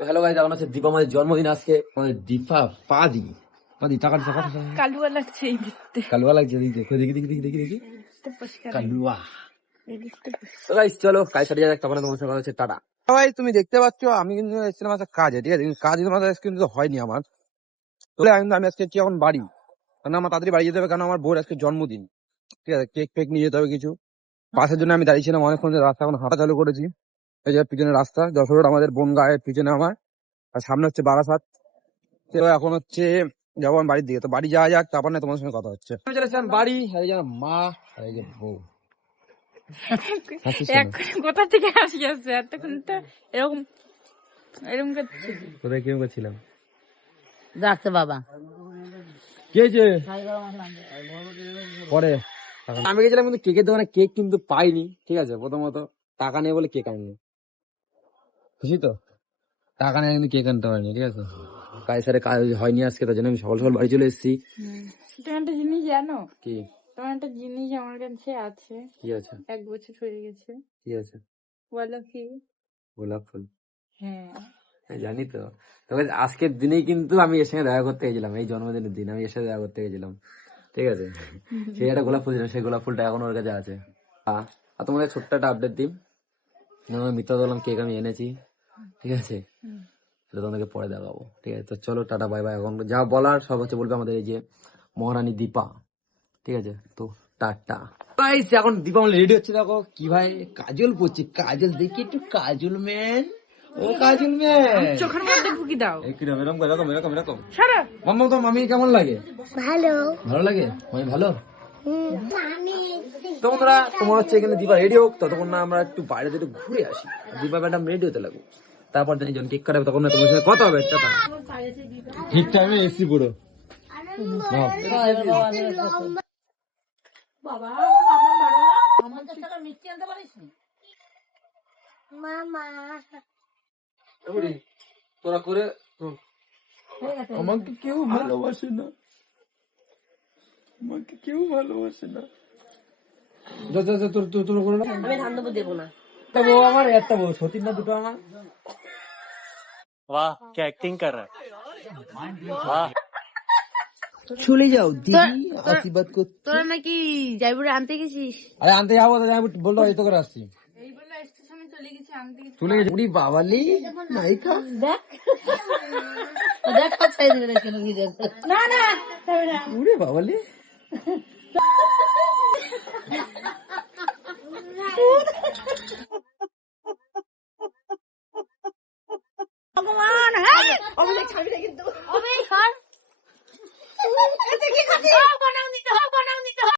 Hello guys, এখন হচ্ছে দীপা আমাদের জন্মদিন আজকে। আমাদের দীপা পাদি পাদি টাকা কালুয়া লাগছে এই দেখতে। কালুয়া লাগছে। দেখো দেখি দেখি দেখি দেখি দেখি পরিষ্কার কালুয়া। এই দেখতে তো গাইস চলো কাজ সারিয়ে যাক, তারপরে তোমার সাথে কথা হচ্ছে। টাটা। ভাই তুমি দেখতে পাচ্ছ আমি কিন্তু এসেছিলাম একটা কাজে, ঠিক আছে? কিন্তু কাজ কিন্তু আমাদের আজকে কিন্তু হয়নি আমার। তাহলে আমি আজকে এখন বাড়ি, কারণ আমার তাড়াতাড়ি বাড়ি যেতে হবে, কারণ আমার বউর আজকে জন্মদিন, ঠিক আছে? কেক ফেক নিয়ে যেতে হবে কিছু। বাসের জন্য আমি দাঁড়িয়েছিলাম অনেকক্ষণ, রাস্তা এখন হাঁটা চালু করেছি। এই যে পিছনে রাস্তা যশোর, আমাদের বনগাঁয়ের পিছনে আমার, আর সামনে হচ্ছে বারাসাত। তো এখন হচ্ছে যাবো আমি বাড়ির দিকে। তো বাড়ি যাওয়া যাক, তারপর না তোমার সঙ্গে কথা হচ্ছে। আমি চলে এসেছিলাম বাড়ি, আর এই যে আমার মা আর এই যে বউ। হাসিস কেন? এখন কোথা থেকে আসি আছে এতক্ষণ তো এরকম এরকম করছি। কোথায় কেউ করছিলাম যাচ্ছে বাবা কে যে পরে আমি গেছিলাম, কিন্তু কেকের দোকানে কেক কিন্তু পাইনি, ঠিক আছে? প্রথমত টাকা নেই বলে কেক আনিনি, খুশি তো? টাকা নেই কিন্তু কেক আনতে পারিনি, ঠিক আছে? কায়সারে কাজ হয়নি আজকে, তার জন্য আমি সকাল সকাল বাড়ি চলে এসেছি। তোমার একটা জিনিস জানো? কি? তোমার একটা জিনিস আমার কাছে আছে, কি আছে? 1 বছর হয়ে গেছে। কি আছে? বলো কি? গোলাপ ফুল। হ্যাঁ, আমি জানি তো। তবে আজকের দিনেই কিন্তু আমি এর সঙ্গে দেখা করতে গেছিলাম, এই জন্মদিনের দিন আমি এর সাথে দেখা করতে গেছিলাম, ঠিক আছে? সেই একটা গোলাপ ফুল ছিল, সেই গোলাপ ফুলটা এখন ওর কাছে আছে। আর তোমাদের ছোট্ট একটা আপডেট দিই, মিথ্যা বললাম, কেক আমি এনেছি, ঠিক আছে? সেটা তোমাদেরকে পরে দেখাবো, ঠিক আছে? তো চলো টাটা বাই বাই। এখন যা বলার সব হচ্ছে বলবে আমাদের এই যে মহারানী দীপা, ঠিক আছে? তো টাটা। গাইস এখন দীপা রেডি হচ্ছে, দেখো কি ভাই কাজল পড়ছে, কাজল দেখি একটু, কাজল ম্যান, ও কাজল ম্যান চোখের মধ্যে ঢুকি দাও। কিরকম এরকম এরকম এরকম এরকম। সারা মাম্মা তো মামি কেমন লাগে? ভালো ভালো লাগে? মামি ভালো? তো বন্ধুরা তোমার হচ্ছে এখানে দীপা রেডি হোক, ততক্ষণ না আমরা একটু বাইরে একটু ঘুরে আসি। দীপা ম্যাডাম রেডি হতে লাগুক, তারপর জানি যখন কেক কাটাবে তখন না তোমার সাথে কথা হবে। টাটা। ঠিক টাইমে এসছি পুরো। নাও। বাবা আমার কাছে টাকা মিষ্টি আনতে পারিস নি মামা তোরা করে আমাকে কেউ ভালোবাসে না, আমাকে কেউ ভালোবাসে না। যা যা যা, তোর তোর তোর করে না। আমি ধান দেবো না একটা বউ আমার, একটা বউ সতীন না, দুটো আমার। वाह क्या एक्टिंग कर रहा है वाह চলে যাও দিদি, আশীর্বাদ কর। তোরা নাকি জয়পুরে আনতে গেছিস আরে আনতে যাবো, আমি বললো এই তো করে আসছি। এই বলে স্টেশনে চলে গেছি আনতে গেছি। চলে গেছে। উড়ি বাবালি নায়িকা। দেখ দেখ পাচ্ছাই দিবে কেন ভিডিও না না উড়ে বাবালি। ভগবান হ্যাঁ অনেক ছাড়বি না কিন্তু অবে সর